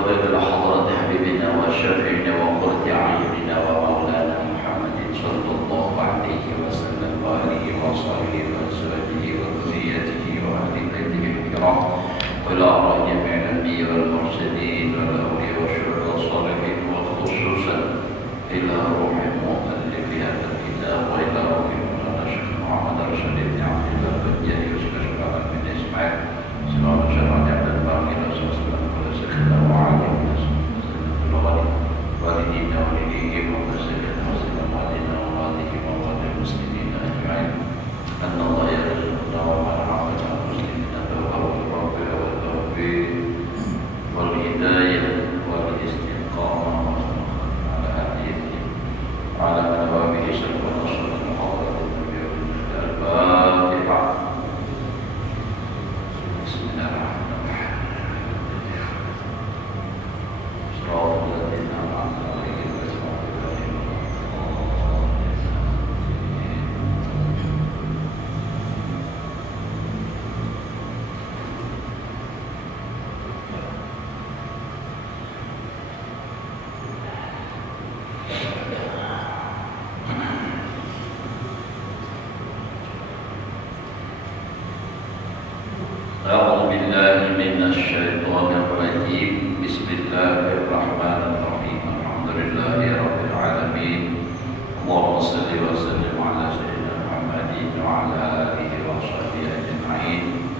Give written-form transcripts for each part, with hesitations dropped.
صلى على حضرة حبيبنا وشفيعنا وقرة أعيننا ومولانا محمد صلى الله عليه وسلم وآله وصحبه وأزواجه وذريته وأهل بيته الكرام وإلى أرواح جميع الأنبياء والمرسلين والأولياء والشهداء والصالحين وخصوصا إلى روح المؤلف هذا الكتاب وإلى روح مولانا الشيخ محمد رشيد بن عبد الله البجالي وشيخ بن إسماعيل سلام شرعة عبد الباقي والدينا والديهم ومسجدنا وسلم علينا ووالدهم ووالد المسلمين أجمعين أن الله يرزقنا ومرحمة المسلمين بالقول والرب والتوفيق والهداية والاستقامة على هديه وعلى نوابه سلم ونصر المحاضرة النبي الفاتحة. بسم الله الرحمن الرحيم. أعوذ بالله من الشيطان الرجيم. بسم الله الرحمن الرحيم. الحمد لله رب العالمين. اللهم صل وسلم على سيدنا محمد وعلى آله وصحبه أجمعين.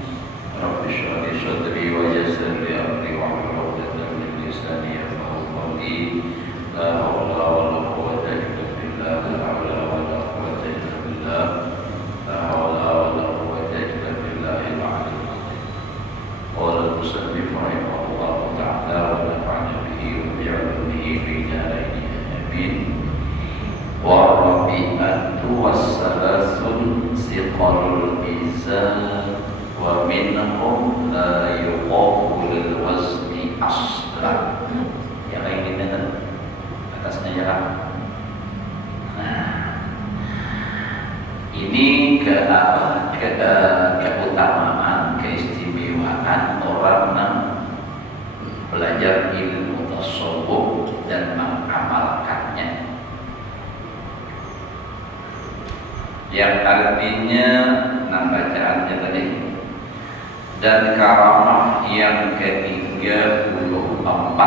رب اشرح لي صدري ويسر لي أمري واحلل عقدة من لساني يفقهوا قولي. لا حول ولا قوة إلا بالله. لا حول ولا قوة إلا بالله. لا حول ولا قوة إلا بالله العلي العظيم. قال المصنف رحمه الله تعالى ونفعنا به وبعلومه في دارين آمين. والرابعة والثلاث ثقل الميزان ومنهم لا يقاف للوزن أصلا. Yang lain gimana? Atasnya ya. Ini keutamaan, keistimewaan orang yang belajar ilmu tasawuf dan mengamalkannya. Yang artinya bacaannya tadi. Dan karamah yang ke-34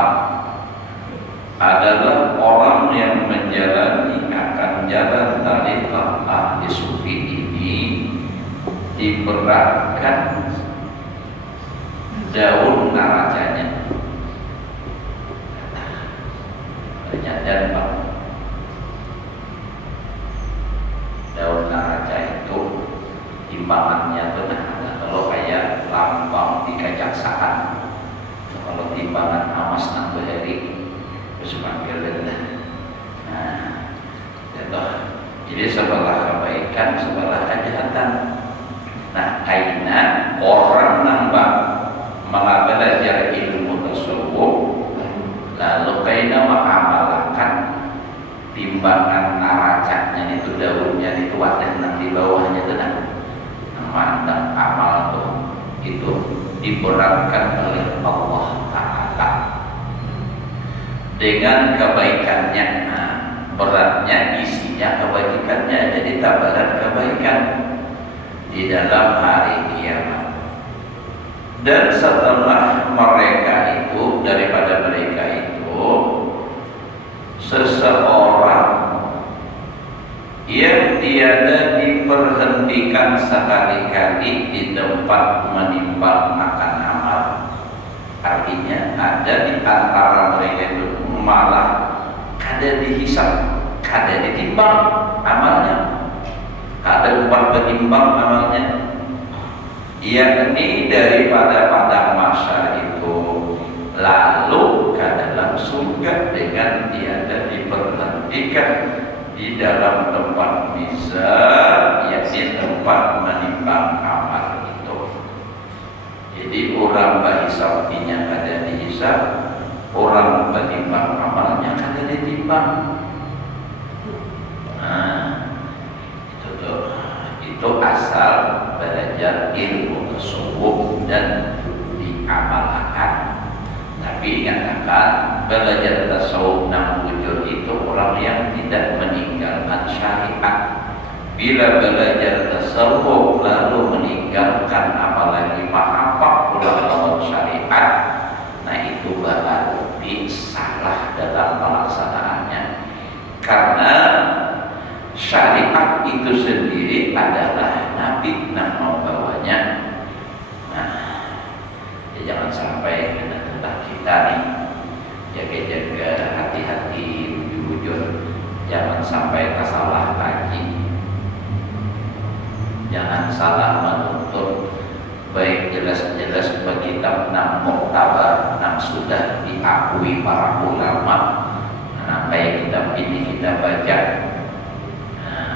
adalah orang yang menjalani akan jalan tariqah ahli sufi ini diberatkan daun naracanya. Dan daun naraca itu timbangannya benar. Kalau kayak lambang di kejaksaan, kalau timbangan amas nang beheri semakin rendah. Nah, jadi sebelah kebaikan, sebelah kejahatan. Nah, kaina orang nambah belajar ilmu tasawuf, lalu kaina mengamalkan timbangan naracanya itu daunnya itu wadah nang di bawahnya itu mandang amal tuh itu diberatkan oleh Allah Ta'ala dengan kebaikannya. Nah, beratnya isinya kebaikannya, jadi tabaran kebaikan di dalam hari kiamat. Dan setelah mereka itu, daripada mereka itu, seseorang yang tiada diperhentikan sekali-kali di tempat menimbang akan amal. Artinya ada di antara mereka itu malah kada dihisab, kada ditimbang amalnya, kada buat penimbang amalnya. Yakni daripada pada masa itu lalu ke dalam surga dengan tiada diperhentikan di dalam tempat mizan, yakni tempat menimbang amal itu. Jadi orang berhisabnya kada dihisab, orang menimbang amalnya kada ditimbang. Nah, itu asal belajar ilmu tasawuf dan diamalkan. Nah, Nabi mengatakan belajar tasawuf nang wujud itu orang yang tidak meninggalkan syariat. Bila belajar tasawuf lalu meninggalkan apalagi apa pulang lawan syariat, nah itu berarti salah dalam pelaksanaannya. Karena syariat itu sendiri adalah Nabi yang membawanya. Nah, ya jangan sampai tentang kita nih, jaga-jaga, hati-hati jujur, jangan sampai kesalah lagi, jangan salah menuntut. Baik jelas-jelas kitab nang muktabar nang sudah diakui para ulama, nah, kayak kitab ini kita baca.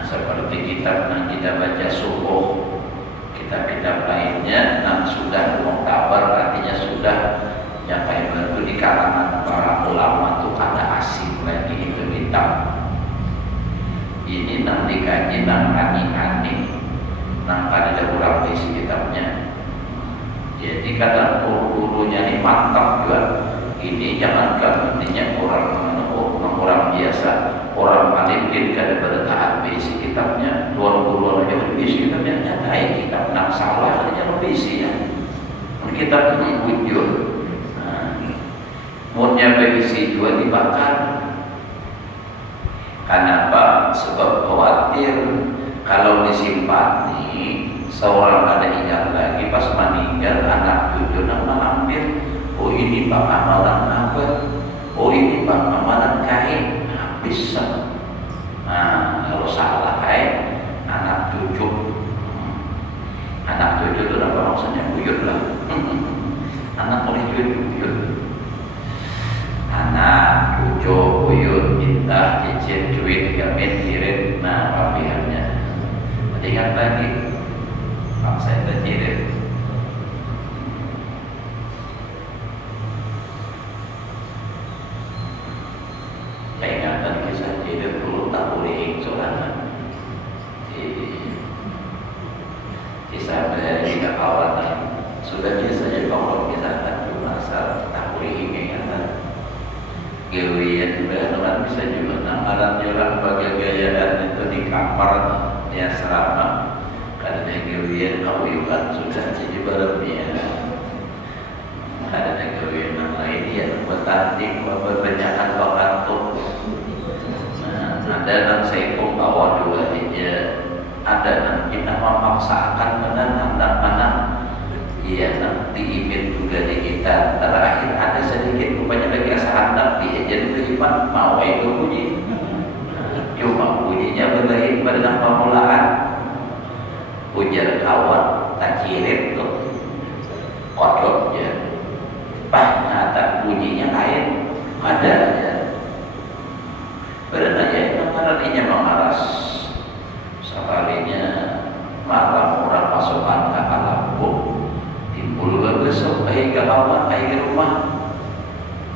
Seperti kitab yang kita baca subuh, kitab-kitab lainnya yang sudah muktabar, artinya sudah nyampai baru di kalangan para ulama itu ada asing lagi itu kitab. Ini nang dikaji nang ani-ani, nang kada kurang isi kitabnya. Jadi kadang gurunya ini mantap juga. Ini jangankan intinya orang biasa, orang paling tidak bertahan isi kitabnya, luar aja isi kitabnya nyatai kitab nak salah aja isi ya. Kitab ini wujud. Murnya berisi juga dibakar. Kenapa? Sebab khawatir kalau disimpan seorang ada ingat lagi pas meninggal anak cucu nama ambil, oh ini bang amalan apa? Oh ini bang amalan kain. Bisa. Nah, kalau salah kain anak cucu itu apa maksudnya? Buyut lah. Anak oleh cucu buyut. Anak cucu buyut minta cicit cuit gamin kirim. Nah, papihannya. Ingat lagi. Saya tercirit. Peringatan kisah cirit dulu tak boleh soalnya. Kisah dari kawan sudah biasanya kalau misalkan cuma asal tak boleh ingatan. Gawian juga bisa juga namaran orang bagai gayaan itu di kamar ya selama. Karena gawian kawilan sudah jadi berlebihan. Ada gawian yang lain yang bertanding berbanyakan waktu. Ada yang saya bawa dua aja. Ada yang kita memaksakan mana iya nanti imit juga di kita. Terakhir ada sedikit rupanya lagi asa handap dia jadi beriman mau itu bunyi. Cuma bunyinya berlain pada pemulaan. Ujar kawan tak kirim tuh kodoknya tak bunyinya lain ada aja benar aja mengaraninya mengaras sekalinya malam orang pasukan ke alamku timbul besok ke kawan ke rumah.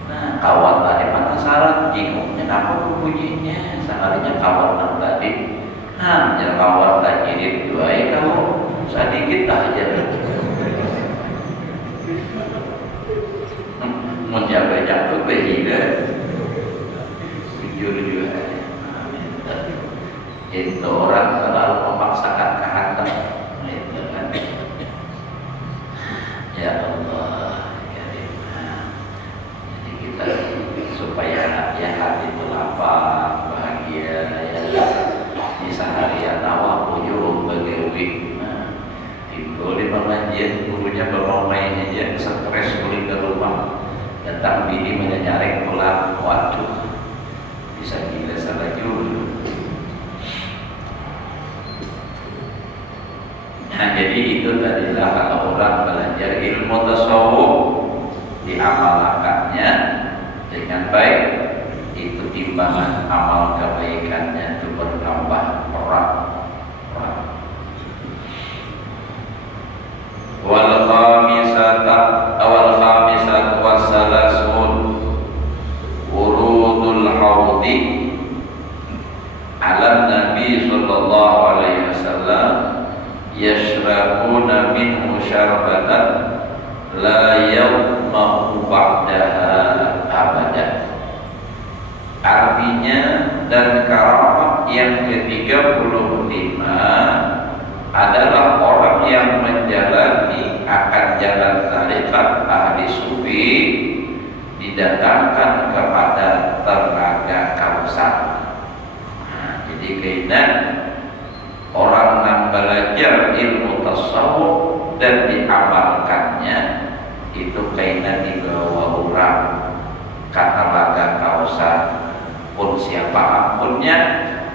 Nah kawan tadi penasaran jingungnya apa bunyinya sekalinya kawan tadi ya kawan tak kirim dua kamu sedikit aja menjaga jatuh behida jujur juga itu orang selalu memaksakan kehendak itu kan ya Allah ya jadi kita supaya ya hati itu lapang bahagia ya seharian awak ujung begawi. Timbul di pengajian gurunya bermain aja stres pulang ke rumah datang bini menyaring pulang waduh bisa gila salah juga. Nah jadi itu tadilah kalau orang belajar ilmu tasawuf diamalkannya dengan baik itu timbangan amal kebaikannya itu bertambah erat. Wal khamisat wassalasun urudul haudi ala Nabi sallallahu alaihi wasallam yashrabuna minhu syarbatan la yatma'u ba'daha abadan. Artinya, dan karamah yang ke-35 adalah orang yang menjalani akan jalan tarekat ahli sufi didatangkan kepada Telaga Kausar. Nah, jadi kaitan orang yang belajar ilmu tasawuf dan diamalkannya itu kaitan dibawa orang ke Telaga Kausar pun siapa akunnya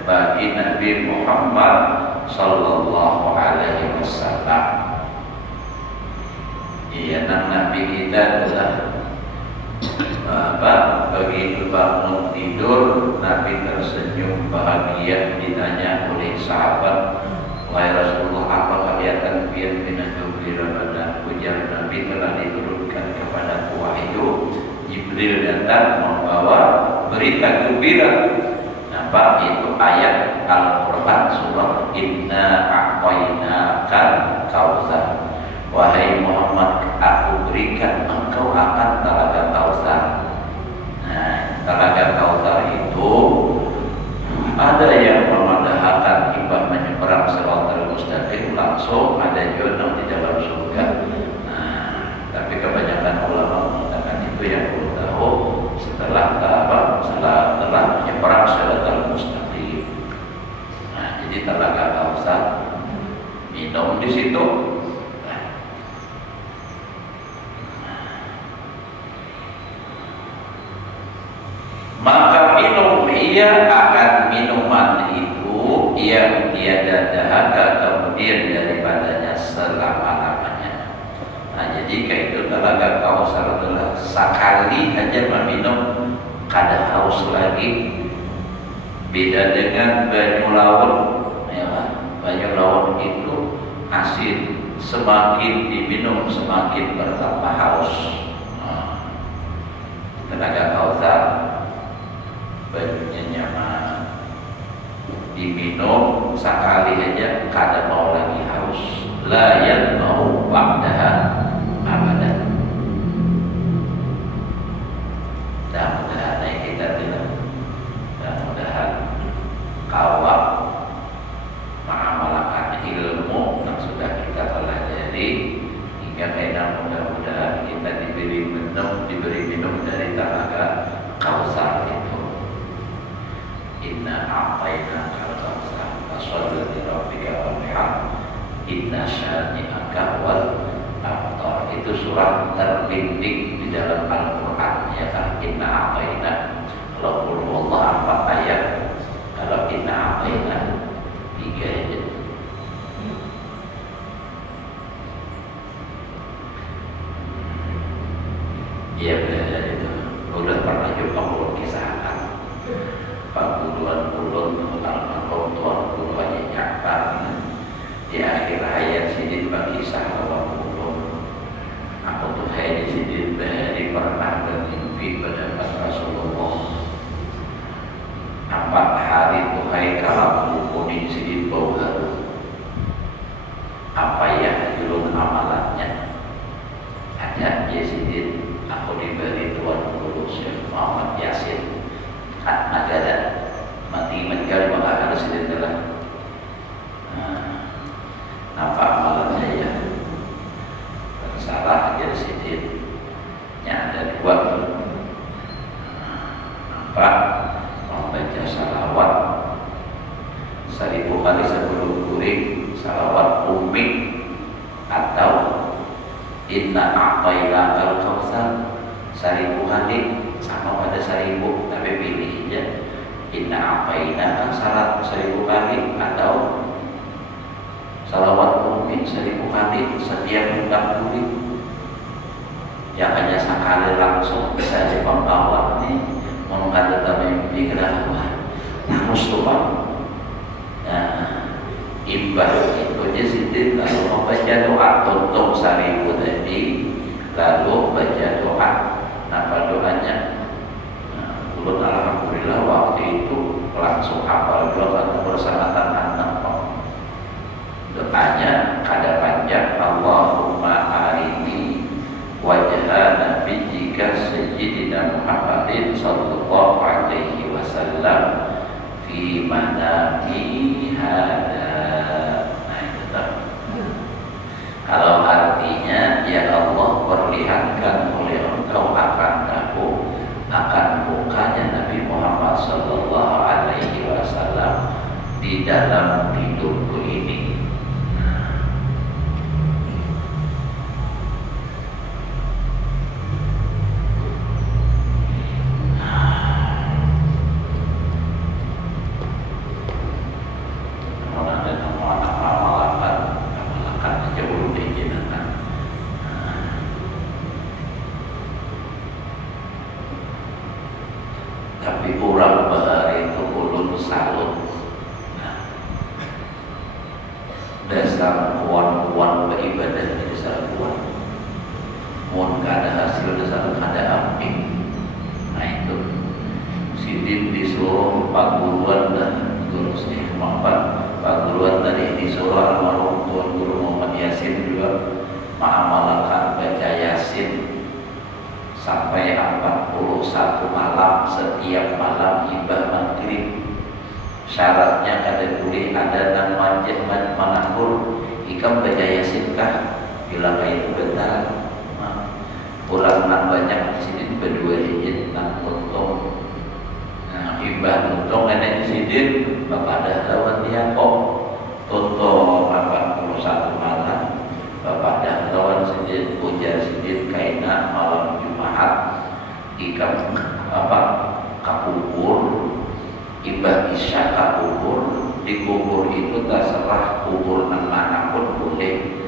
bagi Nabi Muhammad sallallahu alaihi wasallam. Iya, Nabi kita adalah begitu bangun tidur Nabi tersenyum bahagia, ditanya oleh sahabat, wahai Rasulullah, apa kelihatan biar minajubir pada ujar Nabi telah diturunkan kepada wahyu. Jibril datang membawa berita gembira. Apa itu? Ayat Al-Quran surah Inna a'tainakal kautsar. Wahai Muhammad, aku berikan engkau akan Telaga Kausar. Nah, Telaga Kausar itu ada yang memandahkan ibadah menyeberang Shiratal Mustaqim langsung, ada juga di dalam surga. Nah, tapi kebanyakan ulama mengatakan itu yang perlu tahu setelah menyeberang Shiratal Mustaqim. Nah, jadi Telaga Kausar minum di situ. Maka minum ia akan minuman itu yang tiada dahaga kemudian daripadanya selama-lamanya. Nah, jadi itu Telaga Kausar adalah sekali aja meminum kada haus lagi. Beda dengan banyu laut, ya, banyu laut itu asin, semakin diminum semakin bertambah haus. Nah, Telaga Kausar banyunya nyaman, diminum sekali aja kada mau lagi haus, la yatma'u ba'daha abadan. Mudah-mudahan kita tidak, mudah-mudahan kawat mengamalkan ilmu yang sudah kita pelajari hingga mudah-mudahan kita diberi minum dari Telaga Kausar itu. Inna a'tainakal kautsar fasholli li rabbika wanhar inna syani'aka wal abtar. Itu surat terpenting di dalam Al-Quran, ya kan? Inna a'taina, kalau qul huwallahu 4 ayat, kalau inna a'taina 3 aja. Iya, belajar itu udah pernah coba ulun kisahkan puluhan tuan puluh aja nyakar di akhir hayat sidin berkisah bahwa aku tuh hayat sidin dari pernah bermimpi mendapat Rasulullah 4 hari tuh hai kalau kuning sidin bau harum. Apa ya dulu amalannya? Ada ya sidin, aku diberi Tuan Guru Syekh Muhammad Yasin Negara mati menjadi mengatakan sidin telah apa amalannya ya, salah aja sidin nya ada 2, apa membaca salawat 1000 kali sebelum kuring, salawat ummi atau inna a'tainakal kautsar 1000 kali, sama pada 1000 tapi pilih aja inna a'tainaka 1000 kali atau salawat ummi 1000 kali setiap hendak kuring. Yang hanya sekali langsung bisa dibawa nih mengangkat mimpi kenapa harus tuh Pak. Nah, imbah itu aja sidin lalu membaca doa tuntung 1000 tadi, lalu baca doa. Apa doanya? Ulun alhamdulillah waktu itu langsung hafal doa bersama anak. Doanya kada panjang, Allahumma arini wajhana nabiyyika sayyidina Muhammadin sallallahu alaihi wasallam fi manami hada. Nah itu tak. Kalau artinya ya Allah perlihatkan oleh engkau akan aku akan mukanya Nabi Muhammad sallallahu alaihi wasallam di dalam hidupku ini. Tapi orang bahari itu ulun salut. Dasar kuan-kuan beribadah di dasar kuan. Mohon kada hasil dasar kada api. Nah itu sidin disuruh paguruan dan guru sih maafan paguruan dari disuruh almarhum Tuan Guru Muhammad Yasin juga mengamalkan baca Yasin sampai 41 malam setiap malam ibadah maghrib. Syaratnya kada boleh ada nang manjat manakur ikam baca Yasin kah bila itu benar. Orang nak banyak di sini berdua hijit nang untung. Nah ibadah untung nenek sidin bapak dah lawan dia kok tonton 41 malam bapak dah lawan sidin ujar sidin kaina malam Jumat ikam kakubur ibah isya kakubur di kubur itu terserah kubur nang mana pun boleh.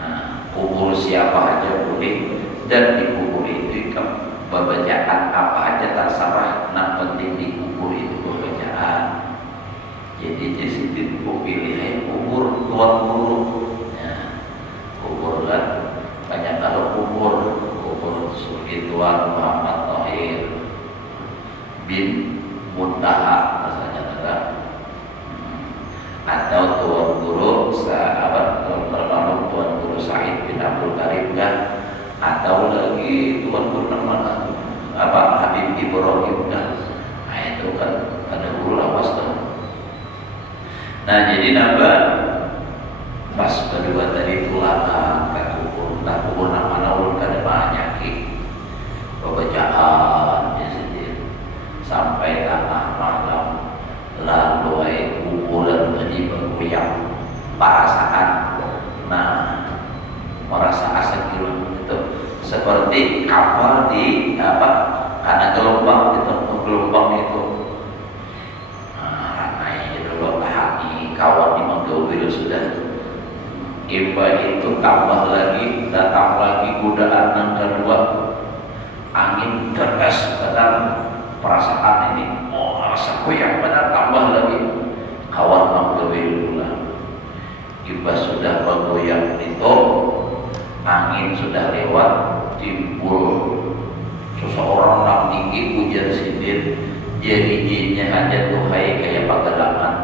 Nah, kubur siapa aja boleh dan di kubur itu ikam bacaan apa aja terserah. Nah penting di kubur itu bacaan. Jadi sidin ku pilih kubur Tuan Guru. Ya, kubur kan banyak kalau kubur Sulki Tuan Muhammad Tahir bin Muntaha rasanya ada atau Tuan Guru sahabat terlalu Tuan Guru Said bin Abdul Karim kan, atau lagi Tuan Guru nama Habib Ibrahim kan. Nah itu kan ada guru lawas kan. Nah jadi nambah pas kedua tadi pulang ke kubur, tak kubur nama ulun kada banyak pembacaan ya sendiri sampai tengah malam lalu kuburan tadi bergoyang perasaan. Nah merasa asa kilo itu seperti kapal di karena gelombang itu. Nah naik dulu tahani kawan di Manggawil sudah Iba itu tambah lagi, datang lagi godaan yang kedua, angin deras benar. Perasaan ini, rasa koyak benar tambah lagi. Kawan Manggawil Iba sudah bergoyang itu, angin sudah lewat, timbul seseorang yang tinggi ujar sidin, jadinya aja tuhai kayak pagalangan.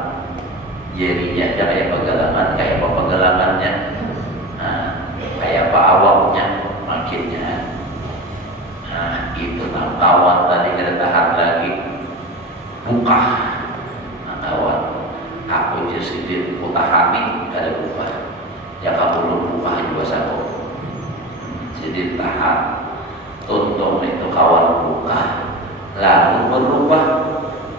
Jadinya aja kayak pagalangan, kayak apa pagalangannya, kayak apa awaknya makinnya. Nah itu kawan tadi kada tahan lagi buka. Nah kawan aku jadi utahami kada buka ya kamu belum buka juga satu jadi tahan tuntung itu kawan buka lalu berubah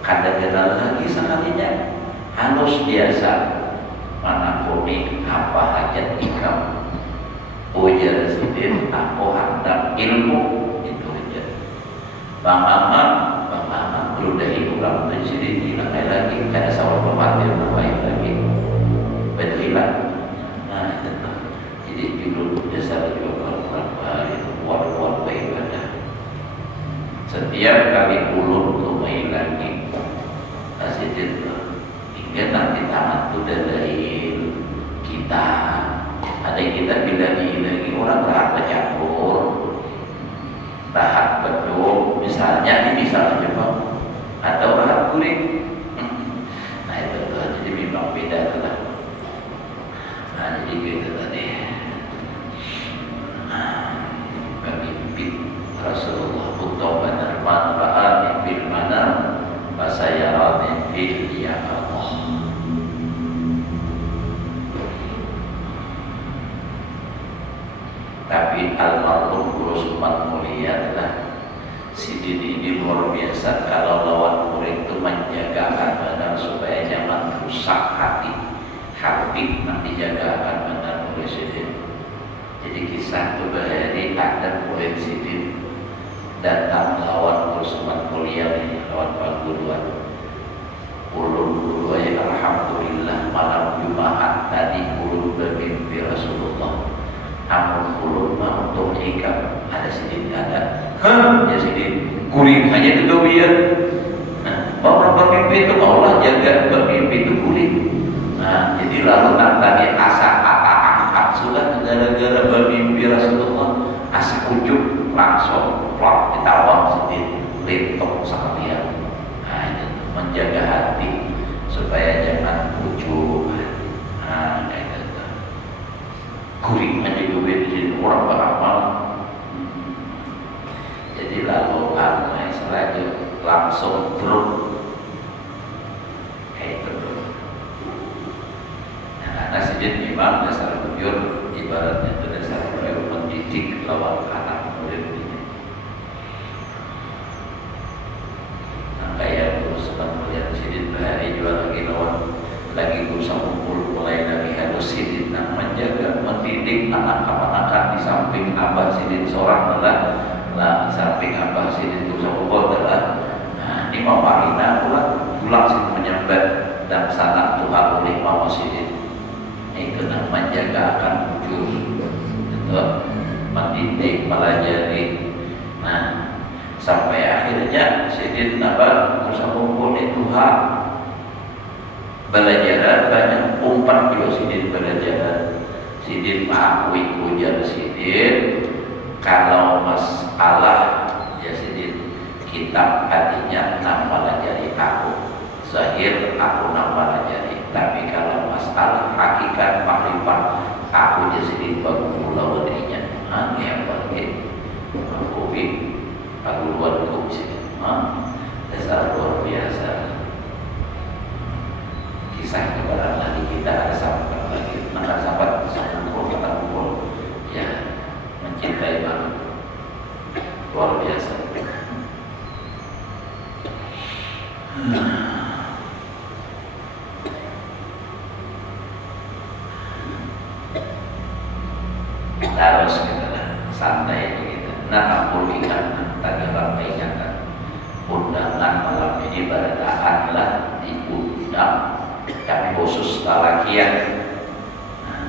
kada kenal lagi sekalinya halus biasa mana kuning apa hajat ikam ujar sidin aku hendak ilmu itu aja bang Maman ludahi ulang dan sidin hilang lagi kada sawal pematir namanya lagi berhilang. Nah itu jadi judul dasar juga kalau itu buat beribadah setiap kali ulun lumai lagi sidin hingga nanti tamat itu dari kita ada yang kita lagi orang rahat bercampur rahat betul misalnya ini bisa aja bang atau rahat kulit. Nah itu jadi memang beda lah. Nah jadi gitu tadi pemimpin lihat lah, Sidin ini luar biasa kalau lawan murid itu menjaga akan benar supaya jangan rusak hati nanti jaga akan benar oleh Sidin. Jadi kisah itu berhari ada murid Sidin datang lawan kursuman kuliah ini, lawan perguruan ulun ya alhamdulillah malam Jumat tadi ulun bermimpi Rasulullah. Amun ulun mau untuk hikam ada Sidin ada, ya Sidin kuring aja itu biar. Nah, orang bermimpi itu Allah jaga bermimpi itu kuring. Nah, jadi lalu tadi asa angkat sudah gara-gara bermimpi Rasulullah asa ujuk langsung plak ditawang Sidin lintok sekalian. Nah, itu menjaga hati supaya jangan ujuk. Nah, kayak gitu. Kuring aja juga jadi orang beramal. Jadi lalu selanjutnya langsung terus kayak itu. Nah, karena Sidin memang dasar buyur ibaratnya itu dasar buyur mendidik lawan anak murid ini. Nah, kayak terus sedang melihat Sidin bahari juga lagi lawan lagi berusaha kumpul mulai dari harus Sidin nah, menjaga mendidik anak-anak di samping abah Sidin seorang adalah lah samping abah Sidin itu sebuah adalah nah, ini Marina pulang Sidin menyambat dan sanak Tuhan oleh Mama Sidin itu nah, menjaga akan wujud itu mendidik pelajari. Nah sampai akhirnya Sidin berusaha kumpul di Tuhan belajar banyak umpan juga Sidin belajar. Sidin mengakui ujar Sidin kalau masalah ya Sidin kitab hatinya nama jadi aku zahir aku nama jadi, tapi kalau masalah hakikat makrifat aku jadi Sidin baru pulau dirinya yang penting aku luar Sidin dasar luar biasa. Kisah kebarang lagi kita ada sahabat lagi maka sahabat kita kumpul ya mencintai banget luar biasa. Terus kita santai begitu. Nah aku ingat tadi apa ingatan undangan malam ini adalah diundang kami khusus talakian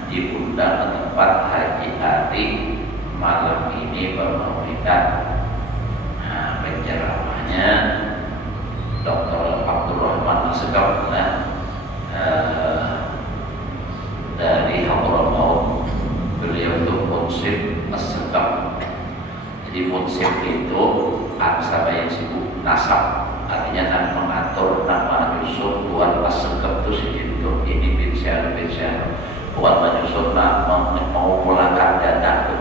diundang ke tempat Haji Ati malam ini bermaulidan. Nah, penceramahnya Dr. Abdurrahman Asegaf dari Hadramaut. Beliau itu munsif Asegaf. Jadi munsif itu sama yang sibuk nasab, artinya mengatur nama nyusun buat Asegaf itu segitu ini bin Syar buat menyusun mau pulangkan dana itu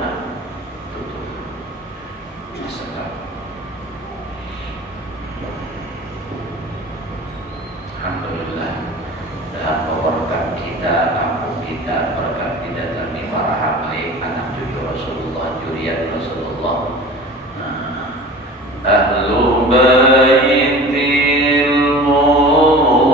alhamdulillah dalam berkat kita kampung kita berkat kita dari para habaib anak cucu Rasulullah juriat Rasulullah ahlul baitil Mustafa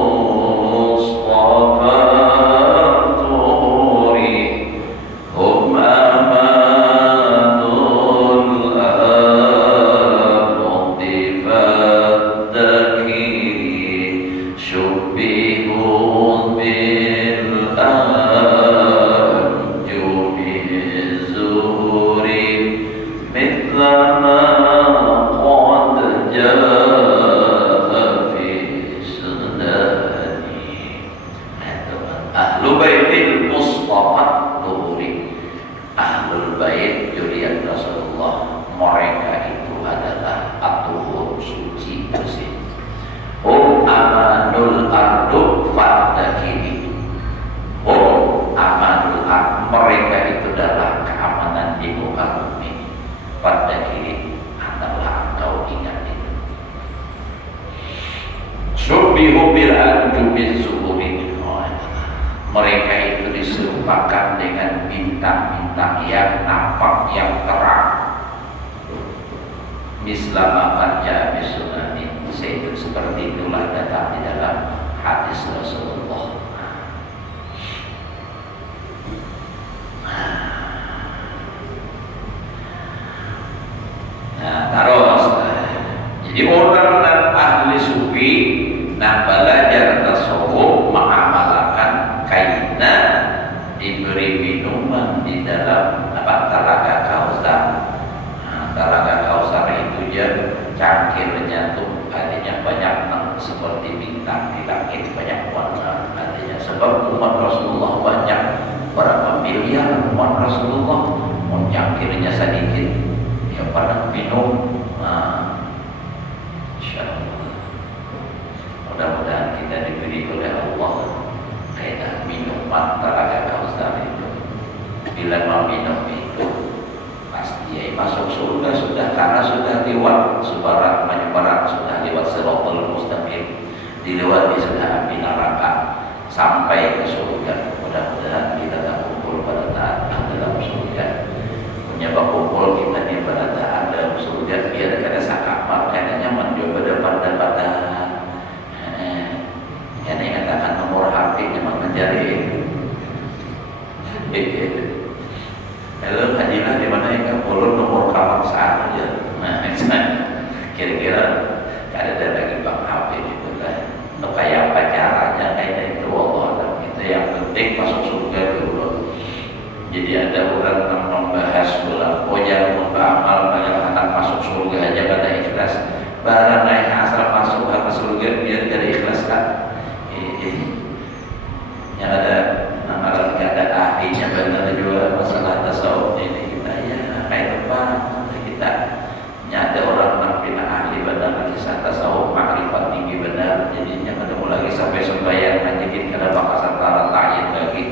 mereka itu diserupakan dengan bintang-bintang yang nampak yang terang. mislama kerja bisunani, seperti itulah datang di dalam hadis Rasulullah. Nah, terus jadi orang dan ahli sufi nah belajar tasawuf mengamalkan kaina diberi minuman di dalam telaga Kausar. Telaga Kausar itu ya cangkirnya tuh artinya banyak seperti bintang di langit, banyak warna artinya, sebab umat Rasulullah banyak, berapa miliar umat Rasulullah, cangkirnya sedikit ya pada minum. Insyaallah mudah-mudahan kita diberi oleh Allah kayak minuman telaga Kausar itu. Bila meminum itu pasti ya masuk surga sudah, karena sudah lewat sebarat menyebarat, sudah lewat Shiratal Mustaqim, dilewati sudah api neraka sampai ke surga. Mudah-mudahan kita tak kumpul pada taat dalam surga, punya kumpul kita di pada taat dalam surga, biar kada sakapar kada nyaman juga depan-depan. Yang dikatakan nomor HP memang mencari. Halo, hajilah di mana yang kamu nomor kamar saat aja. Nah, kira-kira ada lagi bang HP itu lah. Untuk kayak apa caranya kayak itu Allah. Itu yang penting masuk surga dulu. Jadi ada orang yang membahas bola, oh jangan beramal banyak anak masuk surga aja pada ikhlas. Barang naik asal masuk ke surga biar dari ikhlas kan. Yang ada amalan ada ahlinya benar juga masalah tasawuf ini kita ya kayak depan kita ada orang yang bina ahli benar kisah tasawuf makrifat tinggi benar, jadinya ketemu lagi sampai sembahyang ngajiin kada bakal antara ta'yin lagi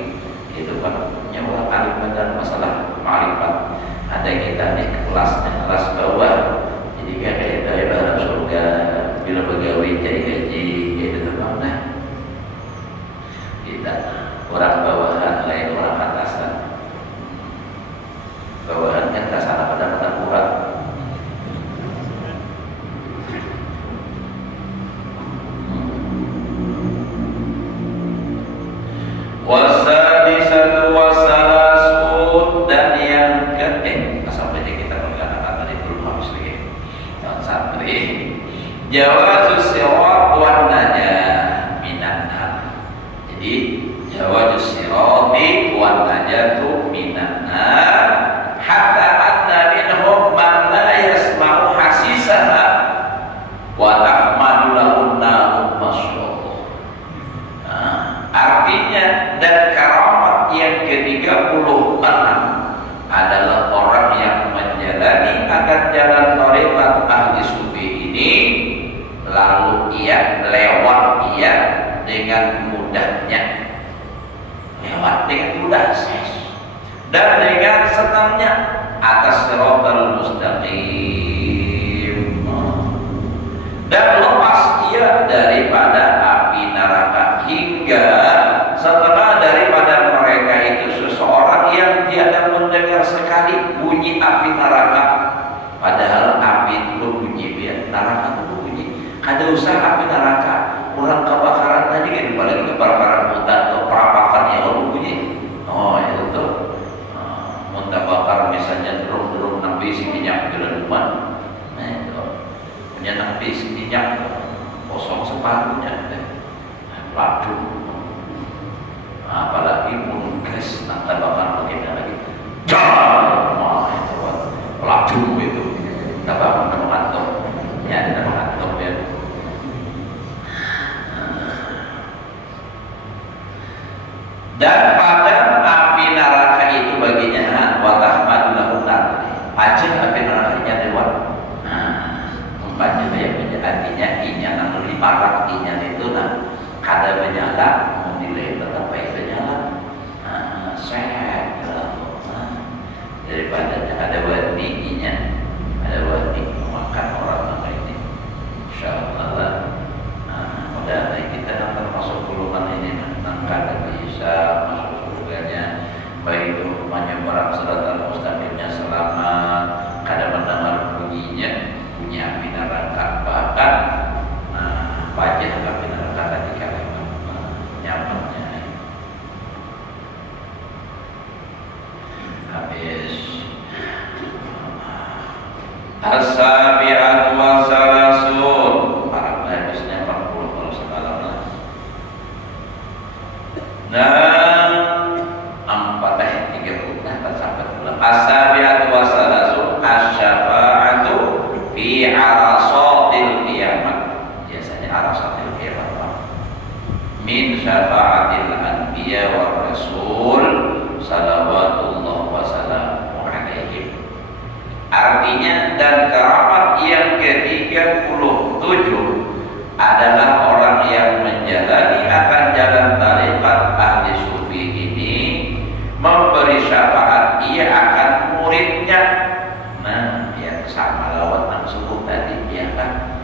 itu kan nyawa ahli benar masalah makrifat. Ada kita nih kelas bawah, jadi kayak dari dalam surga bila pegawai cari gaji itu teman. Nah kita orang bawahan lain orang atasan. Bawahan kan tak salah pada mata kurang. Wasalisatu wasalasun, dan yang sampai kita menggunakan tadi belum habis lagi. Yang santri jawazus sirat wan najah minan nar. Jadi jawazus sirati wan najatu minan nar hatta anna minhum man la yasma'u hasisaha wa tahmadu lahun narum masyaallah. Artinya dan karamat yang ke-36 adalah orang yang menjalani akan jalan thariqat ahli sufi ini, lalu ia lewat dengan mudahnya, lewat dengan mudah dan dengan senangnya atas Shiratal Mustaqim, dan lepas ia daripada api neraka, hingga setelah daripada mereka itu seseorang yang tiada mendengar sekali bunyi api neraka, padahal api itu bunyi biar neraka itu bunyi. Ada usaha api neraka, orang kebakaran tadi kan, apalagi kebakaran hutan atau perapakan yang bunyi. Oh itu tuh muntah bakar misalnya drum nabi si minyak gelembungan, nah itu punya nabi si minyak kosong separuhnya, ladung. Apalagi mulut gas nanti bakar begitu lagi, wah itu ladung itu, tambah mengantuk, ya tidak mengantuk ya. Dan pada api neraka itu baginya watah madulah hutan aja api nerakanya lewat. Tempatnya banyak artinya inya nang liparak inya itu kada menyala menilai tetap baik menyala sehat daripada ada warni inya, ada warni memakan orang ini. Insyaallah mudah-mudahan kita termasuk golongan ini, kada bisa masuk punya minaraka bahkan wajah ke minaraka tadi kalimat nyamannya habis as-sabi'at wa salasun para habisnya 40 kalau semalam lah dan 30 sampai bulan as-sabi'at wa salasun asy-syafa'atu fi arasatil qiyamah biasanya arasatil qiyamah min syafa'atil anbiya wa rasul salawatullah wa salamu alaihim. Artinya dan keramat yang ke-37 adalah orang yang menjalani akan jalan tarekat ahli sufi ini memberi syafaat ia akan muridnya. Nah, ya sama lawan subuh tadi ya kan.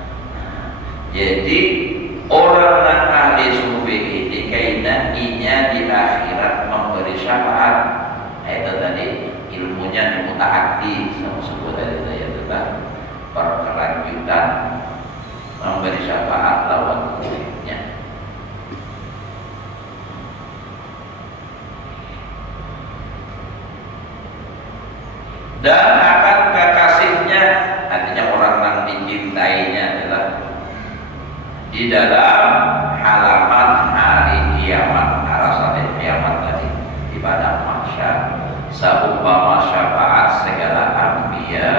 Jadi orang yang ahli sufi ini kaitan inya di akhirat memberi syafaat. Itu tadi ilmunya mutaaddi sama sebut tadi saya tentang berkelanjutan memberi syafaat lawan muridnya. Dan akan kekasihnya, artinya orang yang dicintainya adalah di dalam halaman hari kiamat, arasatil kiamat tadi di padang mahsyar, seumpama syafaat segala anbiya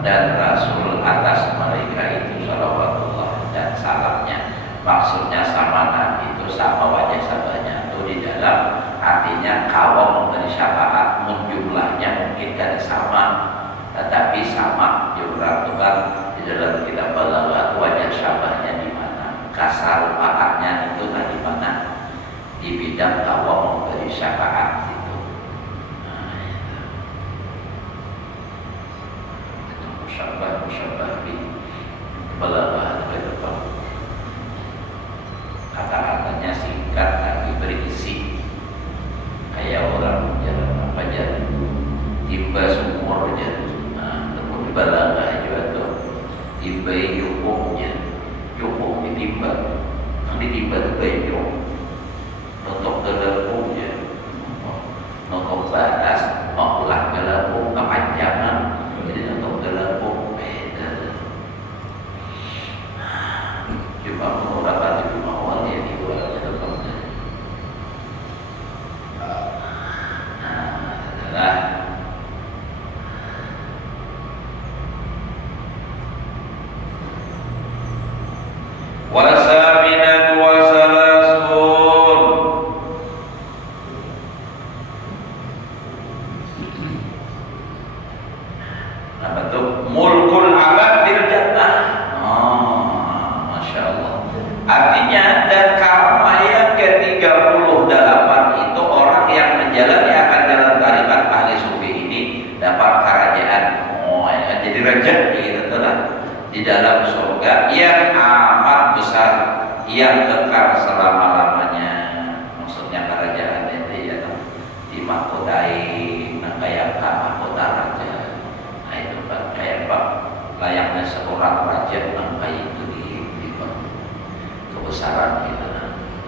dan rasul atas mereka itu salawatullah dan salamnya. Maksudnya sama nabi itu sama wajah sabanya itu di dalam artinya kaum memberi syafaat jumlahnya mungkin kan sama tetapi sama jumlah tukar di dalam kitab balaghah wajah syabahnya di mana kasar pakatnya itu di mana di bidang kaum memberi syafaat itu. Musyabah di balaghah itu depan kata-katanya singkat tapi berisi kayak orang jalan apa jalan timba sumur jalan namun di balaghah juga tuh timba yukungnya yukung ditimba ditimba itu bejo untuk gelapungnya untuk batas makulah gelapung kepanjangan jadi untuk gelapung beda cuma menurut di awal ya di luar depannya adalah wasaminat wasalasun apa tuh mulkul abad fil jannah. Masya Allah. Artinya dan karma yang ke-38 itu orang yang menjalani akan jalan tarikat ahli sufi ini dapat kerajaan. Ya, jadi raja gitu lah di dalam surga yang amat besar yang kekal selama-lamanya. Maksudnya kerajaan itu ya dimahkodai kayak mahkota raja. Nah itu kan kayak pak layaknya seorang raja kayak itu di kebesaran itu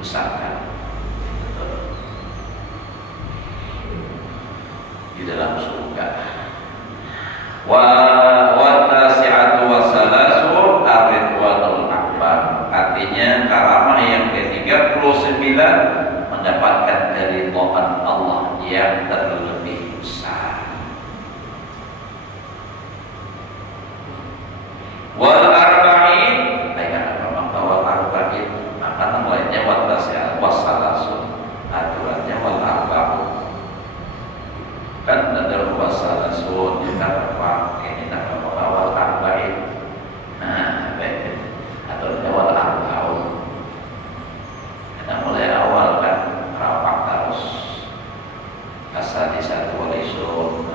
besarkan di dalam surga. Wa tasi'atu wa salasun ar-ridwanul akbar. Artinya karamah yang ke-39 mendapatkan keridhaan Allah yang terlebih besar. Wal arba'in baiklah apa wal arba'in maka namanya wa tasi'atu wa salasun aturannya wal arba'un kan ada wasala sun kita pakai kita awal arba'in baik atau awal arba'un kita mulai awal kan rapat terus asal di satu walisun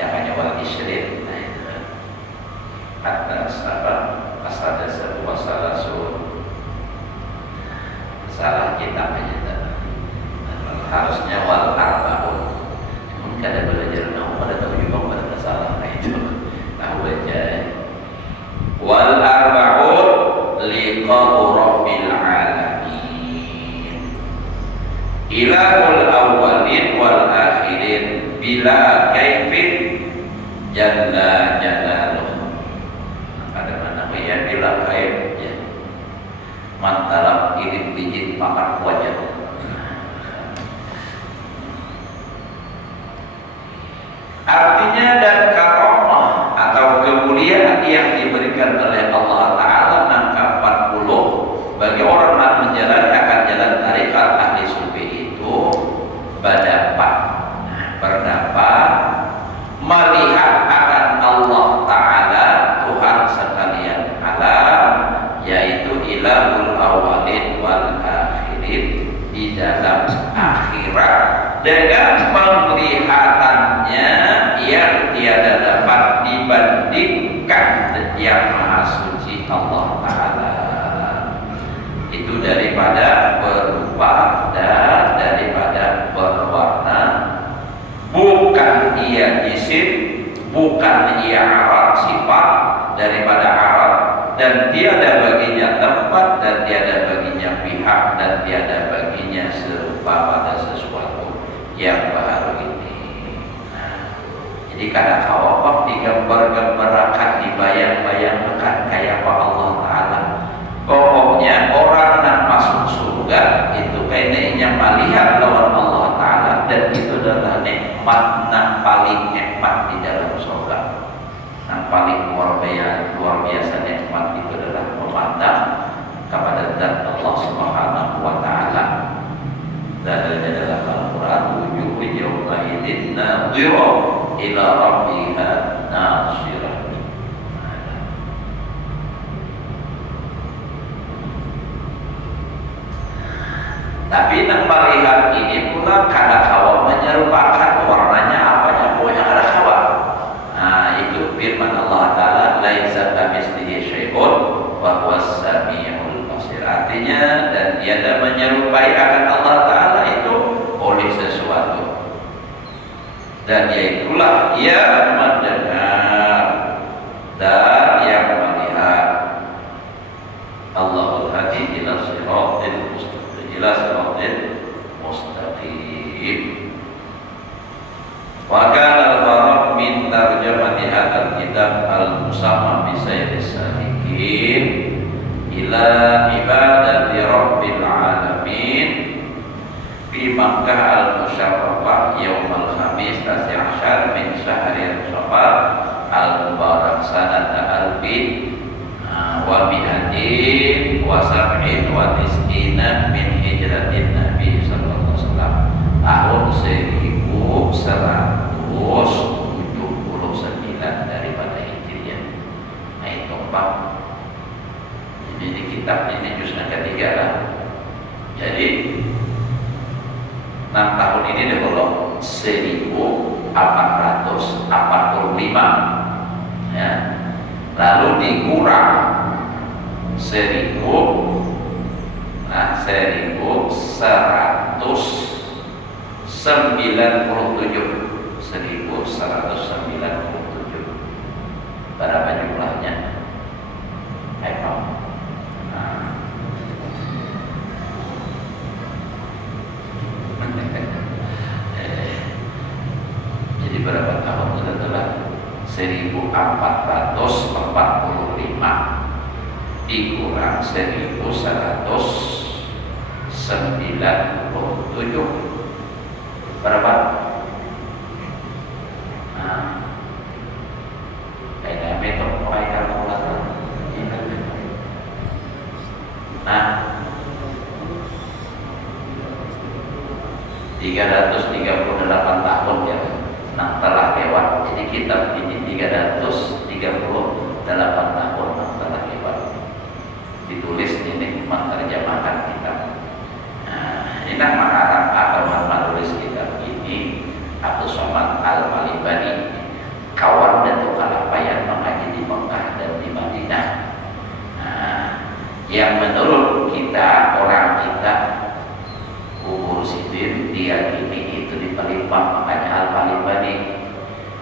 jangan awal isyirin atas apa asal di satu wasala sun salah kita aja harusnya wal arba'un. Kada belajar nahu pada tahu juga pada salah itu tahu aja ilahul awwalin wal akhirin bila kaifin jalla jalaluh. Ada mana ya bila kaif ya. Mantalab irit bijit makan wajah. Artinya dan karomah atau kemuliaan yang diberikan oleh Allah Ta'ala nangka 40 bagi orang yang menjalani akan jalan tarikat ahli sufi itu berdapat melihat akan Allah Ta'ala Tuhan sekalian alam, yaitu ilahul awalin wal akhirin di dalam akhirat dengan penglihatannya yang tiada dapat dibandingkan yang maha suci Allah Ta'ala. Itu daripada berupa dan daripada berwarna, bukan ia isim, bukan ia arat sifat daripada arat, dan tiada baginya tempat dan tiada baginya pihak dan tiada baginya serupa pada sesuatu yang baru ini. Jadi kadang kawabak digambar-gambarakan, dibayang-bayangkan kayak apa Allah Ta'ala. Pokoknya orang yang masuk surga itu kayaknya melihat lawan Allah Ta'ala, dan itu adalah nikmat yang paling nikmat di dalam surga. Yang paling luar biasa nikmat itu adalah memandang kepada zat Allah Subhanahu wa Ta'ala. Dan dalam Al-Quran, wujuhu yawma idzin nadhirah ila rabbiha nadhirah. Tapi yang melihat ini pula kada kawa menyerupakan warnanya apa ya, pokoknya kada kawa. Nah, itu firman Allah Ta'ala, laisa kamitslihi syai'un wa huwas samiul basir. Artinya dan tiada menyerupai akan Allah Ta'ala itu oleh sesuatu. Dan yaitulah yang mendengar dan yang melihat. Allahul hadi ila siratil mustaqim, ila siratil mustaqim. Wa kana al-farq min tarjamati hadzal kitab al-musamma bi sayyidis salikin ila ibadati rabbil alamin fi Makkah al-Musyarrafah yaumul khamis 19 min syahri Safar al-mubarak sanata alfin wa mi'atin wa sab'in wa tis'ina min hijratin Nabi sallallahu alaihi wasallam, tahun 1179 daripada Hijriah. Nah itu Pak. Jadi kitab ini juz yang ketiga lah. Jadi 6 tahun ini develop 1445 ya. Lalu dikurang 1197 berapa jumlahnya? Ayo. Jadi berapa tahun setelah 1445 dikurang 1197 berapa? Nah, kayaknya metode mulai kalkulator. Nah, 338 tahun ya. Nah, telah lewat. Jadi kitab ini 338 tahun telah lewat. Ditulis ini menerjemahkan kitab. Nah, ini nama atau menulis kitab ini Abdul Somad Al-Malibani, kawan Datuk Kalapayan mengaji di Mekah dan di Madinah. Nah, yang menurut kita, orang kita kubur sidin diyakini itu di Palembang, makanya Al-Malibani.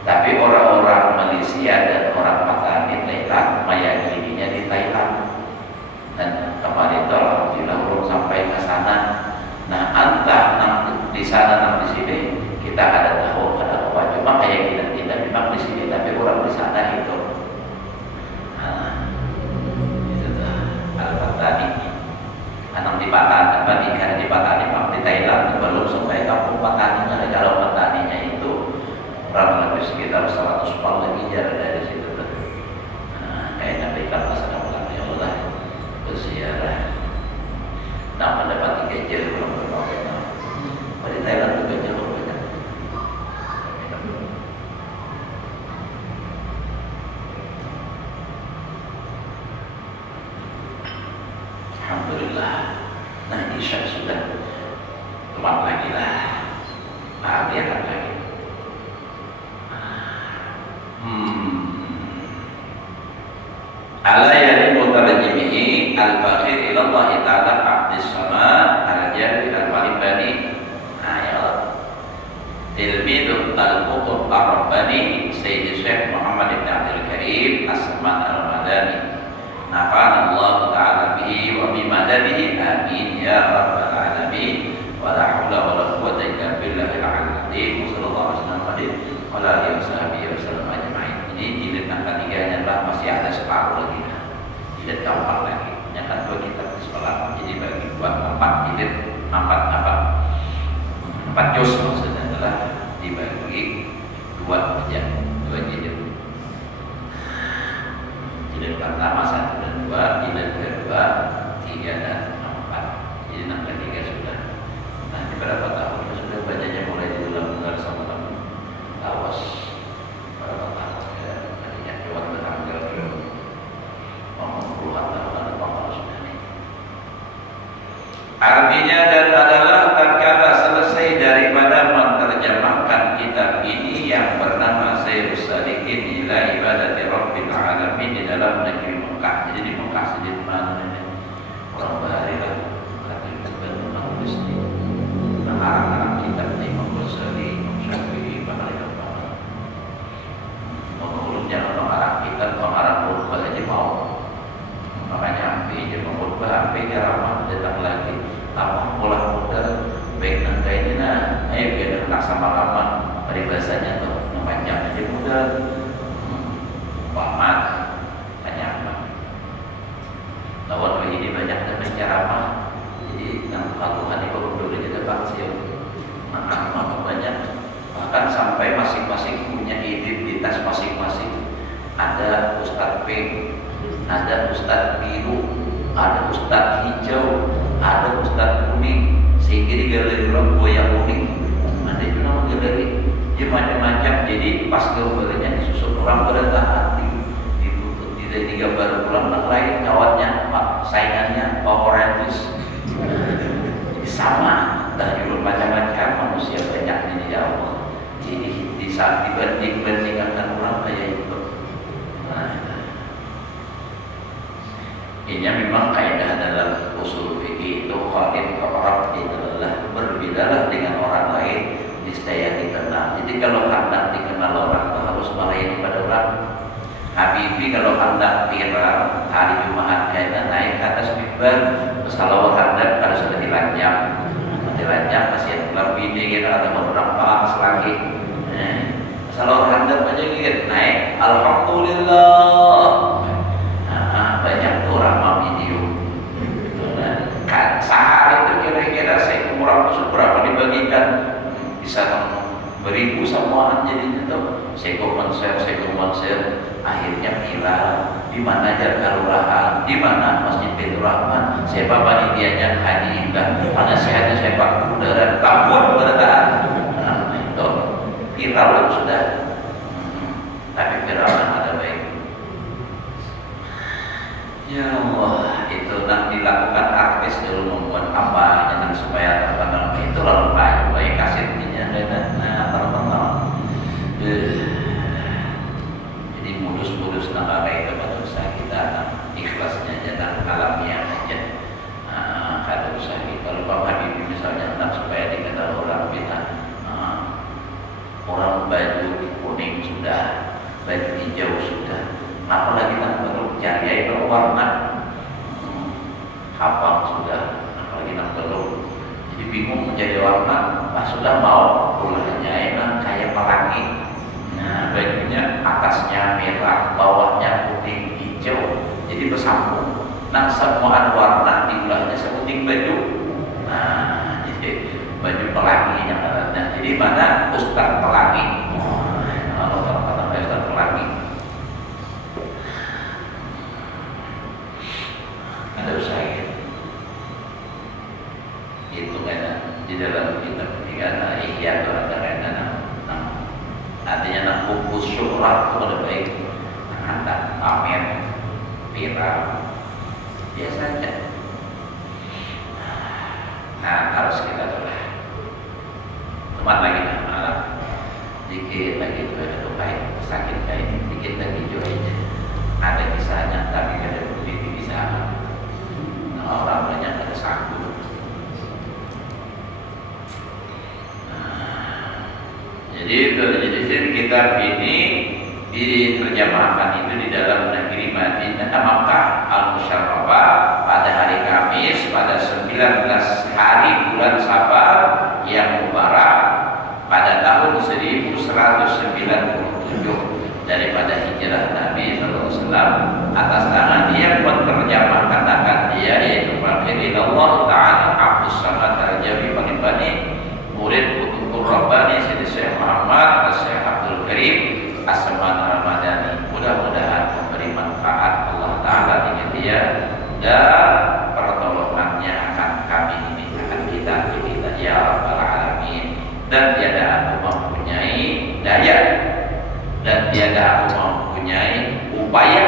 Tapi orang-orang Malaysia dan orang Patani Thailand meyakininya di Thailand. Dan kemarin itu alhamdulillah belum sampai ke sana. Nah, entah Patani, di Patani, di Thailand belum sampai kampung Patani. Kalau Pataninya itu kurang lebih sekitar 100 mil lagi jarak dari situ. Nah, kayaknya mereka pasang pulang ya Allah berziarah. Nah, mendapati gajah belum berapa. Di Thailand juga jauh banyak. Alhamdulillah. Nah, Isya sudah tepat lagi lah. Bahagiakan lagi. Ala yalimu tarjimihi al-fakhir ila Allah ta'ala abdis sama al-jari al-malibani ayat tilmidul al-qutub ar-rabbani Sayyidi Syekh Muhammad ibn Abdul Karim As-Saman al-Madani nafa'ana Allah ta'ala bihi wa bimadanihi amin ya rabbal alamin wa la hawla wa la quwwata illa billahil azim sallallahu alaihi wa ala alihi wa sallam ajma'in. Ini jilid yang ketiganya adalah masih ada separuh lagi. Jilid keempat lagi. Yang kedua kita sekolah jadi bagi dua, 4 jilid, 4 juz maksudnya adalah dibagi 2 jilid. Jilid pertama 1 dan 2, jilid kedua 3 dan 4. Jilid yang ketiga sudah. Nanti berapa tahun sudah bacanya mulai diulang-ulang sama kamu. Awas berapa tahun ya, tadinya lewat bertanggal puluhan tahun ada sudah nih. Artinya dan adalah tatkala selesai daripada menerjemahkan kitab ini yang bernama Sayyidus Salikin ila ibadati Rabbil Alamin di dalam negeri Mekah. Jadi di Mekah sendiri mana ini orang bahari lah kata itu menulis di arah-arah kitab ini Imam Ghazali, Imam Syafi'i, bahari apa menurutnya orang arah kitab, orang arah khutbah aja mau makanya ambil aja mengkhutbah, ambil ceramah datang lagi apa pola modal baik nangka ini nah ayo biar nak sama lama peribahasanya tuh panjang aja modal pamat banyak apa lawan ini banyak dan ceramah jadi nang kaluhan itu dulu jadi pasir maka banyak bahkan sampai masing-masing punya identitas masing-masing. Ada Ustadz pink, ada Ustadz biru, ada Ustadz hijau, ada Ustadz kuning. Sehingga di galeri orang goyang kuning, ada itu nama galeri. Dia macam-macam. Jadi pas gambarnya disusun orang berantakan ditutup tidak digambar ulang yang lain kawannya, saingannya Power Rangers. Jadi sama, dari macam-macam manusia banyak di Allah. Jadi di saat dibandingkan orang kayak itu. Ini memang kaidah dalam usul fikih itu khalid orang itu adalah berbedalah dengan orang lain niscaya dikenal. Jadi kalau hendak dikenal orang itu harus melayani pada orang. Habibi kalau hendak viral hari Jumat kayaknya naik ke atas mimbar, kalau hendak harus ada dilanjang pasien lebih dingin atau beberapa lagi. Kalau hendak aja gitu naik, alhamdulillah. Banyak tuh ramah video kan sehari itu kira-kira saya kurang berapa dibagikan bisa beribu semua jadinya tuh saya konser akhirnya viral di mana Jalan Kelurahan, di mana Masjid Baitur Rahman, siapa panitianya Haji Indah, mana sehatnya saya Pak Udara tahun bertahan. Nah itu viral sudah, tapi viral ada baik. Ya Allah, itu nak dilakukan artis dulu membuat apa jangan supaya terkenal itu lalu baik kasetnya dan terkenal. Jadi modus-modus nama itu pada usaha kita ikhlasnya jangan alamiah aja. Kada usaha kalau Pak Habibie misalnya nak supaya dikenal orang kita orang baju kuning sudah, baju hijau sudah. Apalagi nak perlu cari warna habang sudah, apalagi nak perlu jadi bingung menjadi warna pas sudah mau pulangnya enak kayak pelangi. Nah bajunya atasnya merah bawahnya putih hijau jadi bersambung Nang semuaan warna diulahnya sebuting baju. Nah, jadi baju pelangi yang ada. Nah, jadi mana Ustaz Pelangi? Kalau kata Ustaz Pelangi, ada usaha gitu. Itu kan di dalam kitab ketiga Ihya itu ada kaitan artinya nang bungkus syuhrat itu lebih baik hantar pamer viral biasa aja. Nah harus kita coba teman lagi malam dikit lagi itu ada baik sakit kayak ini dikit lagi juga aja ada kisahnya tapi ada bukti bisa orang banyak ada sanggup. Jadi kitab ini diterjemahkan itu di dalam negeri Madinah Makkah Al-Musyarrafah pada hari Kamis pada 19 hari bulan Safar yang mubarak pada tahun 1197 daripada hijrah Nabi SAW atas tangan dia penerjemahkan akan dia yaitu Fakir Allah Ta'ala Abdus Samad Al-Jawi Panibani murid Kutukur Rabbani Sayyidi Syekh Muhammad Syekh Abdul Karim As-Samad Ramadhani. Mudah-mudahan memberi manfaat Allah Ta'ala dengan dia dan pertolongannya akan kami ini akan kita ya Rabbal Alamin. Dan tiada aku mempunyai daya dan tiada aku mempunyai upaya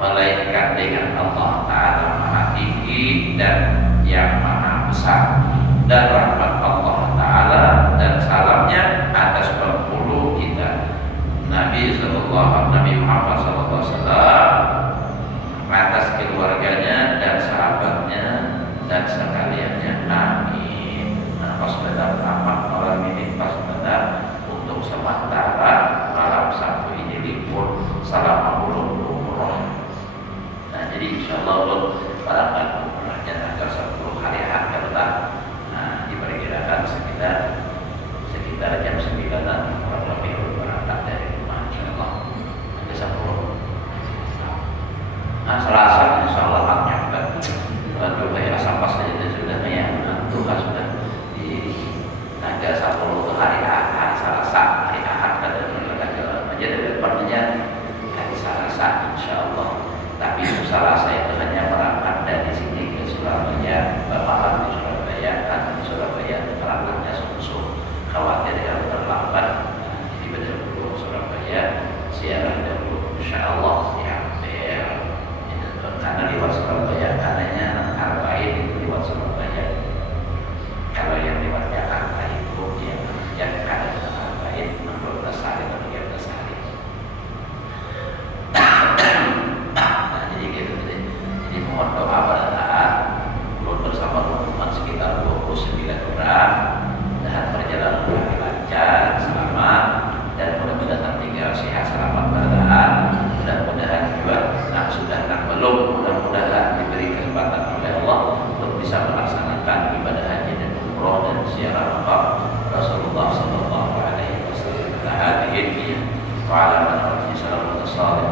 melainkan dengan Allah Ta'ala Maha Tinggi dan yang Maha Besar. Dan rahmat Allah Ta'ala dan salamnya atas penghulu kita Nabi Muhammad SAW, atas keluarganya dan sahabatnya dan sekaliannya. Amin. Nah, pas benar tamat malam ini pas benar untuk sementara malam Sabtu ini libur selama bulan umroh. Nah jadi insyaallah para umrohnya agar 10 hari akan diperkirakan sekitar jam 9-an kurang lebih berangkat dari rumah insyaallah. Ada 10. Nah Selasa insyaallah haknya udah bayar sampah saja sudah ya Tuhan sudah di naga 10 hari Ahad Selasa hari Ahad ada aja dari pertanyaan hari Selasa insyaallah. Tapi Selasa itu hanya berangkat dari sini ke Surabaya, Bapak di Surabaya, di Surabaya terlambatnya susu khawatir kalau terlambat jadi benar dulu Surabaya siaran dahulu insyaallah ya karena lewat Surabaya adanya Arba'in itu lewat Surabaya. Kalau yang lewat Jakarta itu yang ada Arba'in 12 hari atau 13 hari. Nah jadi gitu jadi mohon doa pada taat belum bersama teman-teman sekitar 29 orang dan perjalanan kami lancar selamat dan mudah-mudahan tinggal sehat selamat bertahan. Mudah-mudahan juga sudah belum mudah-mudahan diberi kesempatan oleh Allah untuk bisa melaksanakan ibadah haji dan umroh dan ziarah makam Rasulullah sallallahu alaihi wasallam. Hadirin wa ala man sallallahu